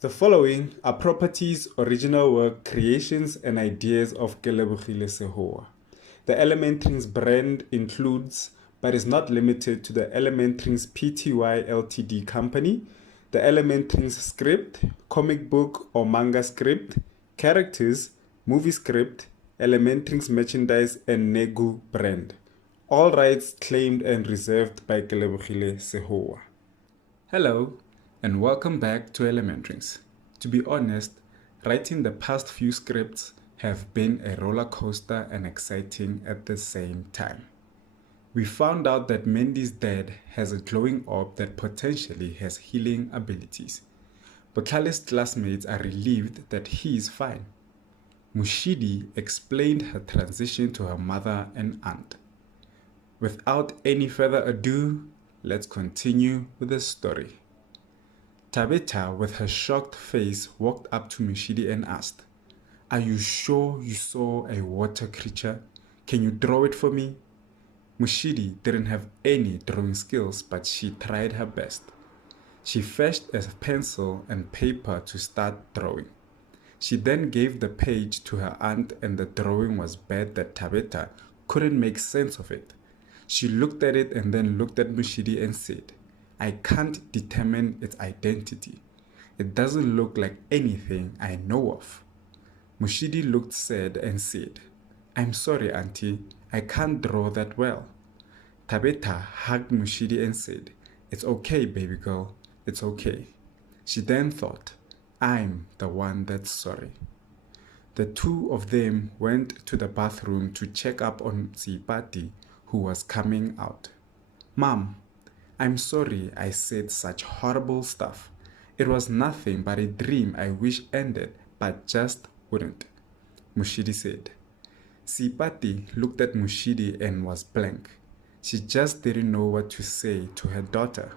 The following are properties, original work, creations, and ideas of Kelebogile Sehoa. The ElementRings brand includes, but is not limited to, the ElementRings Pty Ltd company, the ElementRings script, comic book or manga script, characters, movie script, ElementRings merchandise, and Negu brand. All rights claimed and reserved by Kelebogile Sehoa. Hello, and welcome back to ElementRings. To be honest, writing the past few scripts have been a roller coaster and exciting at the same time. We found out that Mendy's dad has a glowing orb that potentially has healing abilities. Botlale's classmates are relieved that he is fine. Mushidi explained her transition to her mother and aunt. Without any further ado, let's continue with the story. Tabitha, with her shocked face, walked up to Mushidi and asked, "Are you sure you saw a water creature? Can you draw it for me?" Mushidi didn't have any drawing skills, but she tried her best. She fetched a pencil and paper to start drawing. She then gave the page to her aunt, and the drawing was bad that Tabitha couldn't make sense of it. She looked at it and then looked at Mushidi and said, "I can't determine its identity. It doesn't look like anything I know of." Mushidi looked sad and said, "I'm sorry, auntie, I can't draw that well." Tabitha hugged Mushidi and said, "It's okay, baby girl, it's okay." She then thought, "I'm the one that's sorry." The two of them went to the bathroom to check up on Sipati, who was coming out. "Mom, I'm sorry I said such horrible stuff. It was nothing but a dream I wish ended, but just wouldn't," Mushidi said. Sipati looked at Mushidi and was blank. She just didn't know what to say to her daughter.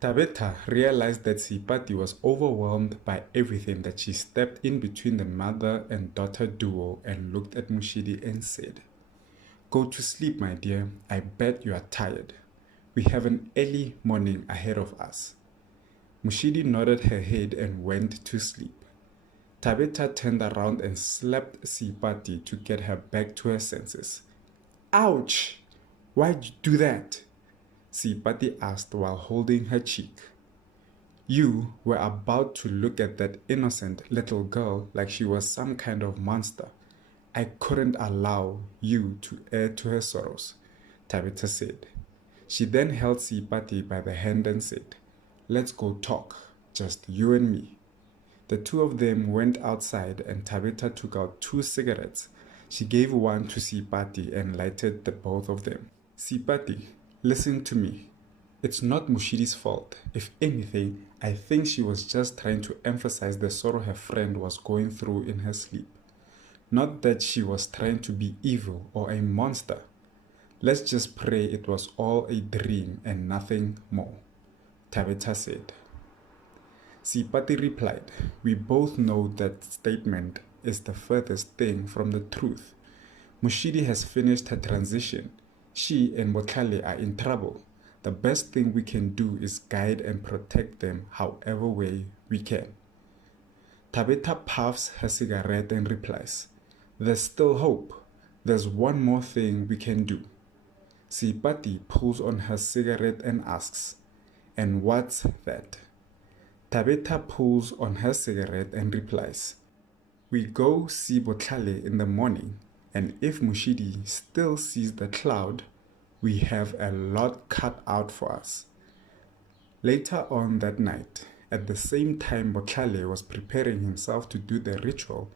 Tabitha realized that Sipati was overwhelmed by everything, that she stepped in between the mother and daughter duo and looked at Mushidi and said, "Go to sleep, my dear. I bet you are tired. We have an early morning ahead of us." Mushidi nodded her head and went to sleep. Tabitha turned around and slapped Sipati to get her back to her senses. "Ouch! Why'd you do that?" Sipati asked while holding her cheek. "You were about to look at that innocent little girl like she was some kind of monster. I couldn't allow you to add to her sorrows," Tabitha said. She then held Sipati by the hand and said, "Let's go talk, just you and me." The two of them went outside and Tabitha took out 2 cigarettes. She gave one to Sipati and lighted the both of them. "Sipati, listen to me. It's not Mushidi's fault. If anything, I think she was just trying to emphasize the sorrow her friend was going through in her sleep. Not that she was trying to be evil or a monster. Let's just pray it was all a dream and nothing more," Tabitha said. Sipati replied, "We both know that statement is the furthest thing from the truth. Mushidi has finished her transition. She and Botlale are in trouble. The best thing we can do is guide and protect them however way we can." Tabitha puffs her cigarette and replies, "There's still hope. There's one more thing we can do." Sipati pulls on her cigarette and asks, "And what's that?" Tabitha pulls on her cigarette and replies, "We go see Botlale in the morning, and if Mushidi still sees the cloud, we have a lot cut out for us." Later on that night, at the same time Botlale was preparing himself to do the ritual,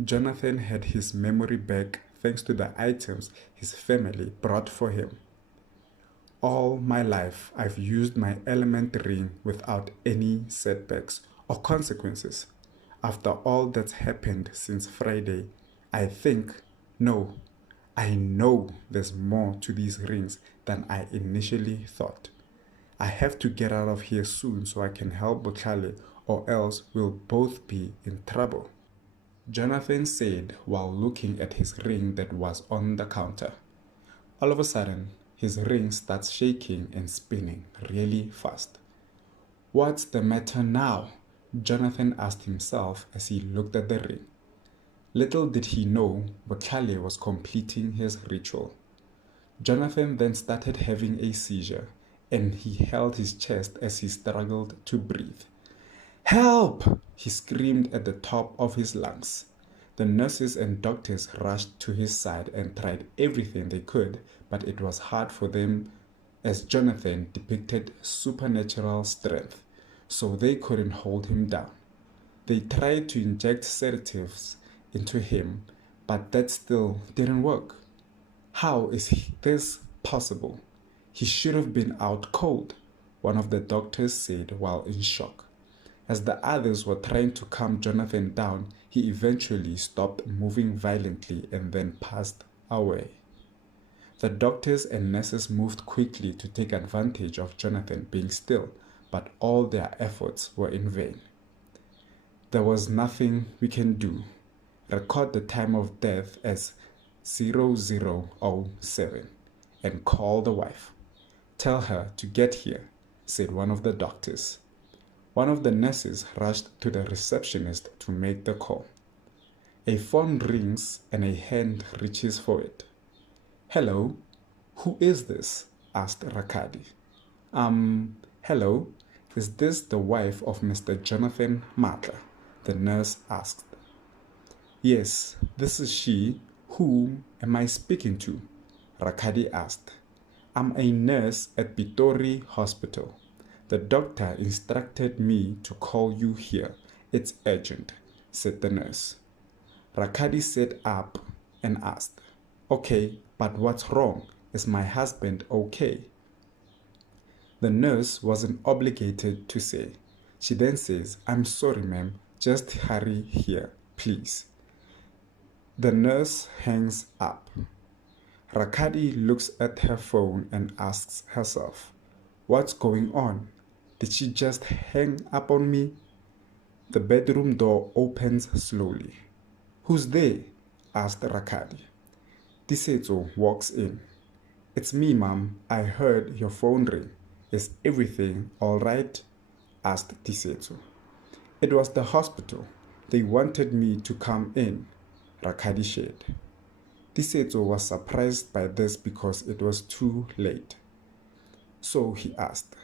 Jonathan had his memory back thanks to the items his family brought for him. "All my life, I've used my element ring without any setbacks or consequences. After all that's happened since Friday, I know there's more to these rings than I initially thought. I have to get out of here soon so I can help Botlale, or else we'll both be in trouble," Jonathan said while looking at his ring that was on the counter. All of a sudden, his ring starts shaking and spinning really fast. "What's the matter now? Jonathan asked himself as he looked at the ring. Little did he know Botlhale was completing his ritual. Jonathan then started having a seizure, and he held his chest as he struggled to breathe. "Help!" he screamed at the top of his lungs. The nurses and doctors rushed to his side and tried everything they could, but it was hard for them as Jonathan depicted supernatural strength, so they couldn't hold him down. They tried to inject sedatives into him, but that still didn't work. How is this possible? He should have been out cold, one of the doctors said while in shock. As the others were trying to calm Jonathan down, he eventually stopped moving violently and then passed away. The doctors and nurses moved quickly to take advantage of Jonathan being still, but all their efforts were in vain. "There was nothing we can do. Record the time of death as 0007 and call the wife. Tell her to get here," said one of the doctors. One of the nurses rushed to the receptionist to make the call. A phone rings and a hand reaches for it. "Hello, who is this?" asked Rakadi. Hello, is this the wife of Mr. Jonathan Matla?" the nurse asked. "Yes, this is she. Whom am I speaking to?" Rakadi asked. "I'm a nurse at Pitori Hospital. The doctor instructed me to call you here. It's urgent," said the nurse. Rakadi sat up and asked, "Okay, but what's wrong? Is my husband okay?" The nurse wasn't obligated to say. She then says, "I'm sorry, ma'am. Just hurry here, please." The nurse hangs up. Rakadi looks at her phone and asks herself, "What's going on? Did she just hang up on me?" The bedroom door opens slowly. "Who's there?" asked Rakadi. Tisetso walks in. "It's me, Mom. I heard your phone ring. Is everything all right?" asked Tisetso. "It was the hospital. They wanted me to come in," Rakadi shared. Tisetso was surprised by this because it was too late. So he asked,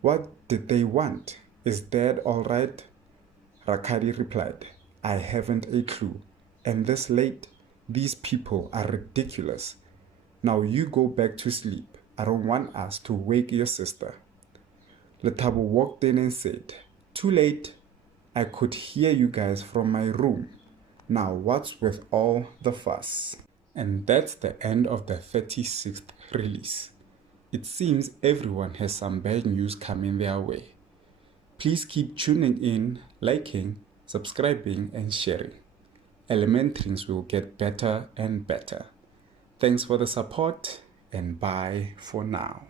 "What did they want? Is Dad all right?" Rakadi replied, "I haven't a clue. And this late? These people are ridiculous. Now you go back to sleep. I don't want us to wake your sister." Letabo walked in and said, "Too late. I could hear you guys from my room. Now what's with all the fuss?" And that's the end of the 36th release. It seems everyone has some bad news coming their way. Please keep tuning in, liking, subscribing, and sharing. ElementRings will get better and better. Thanks for the support, and bye for now.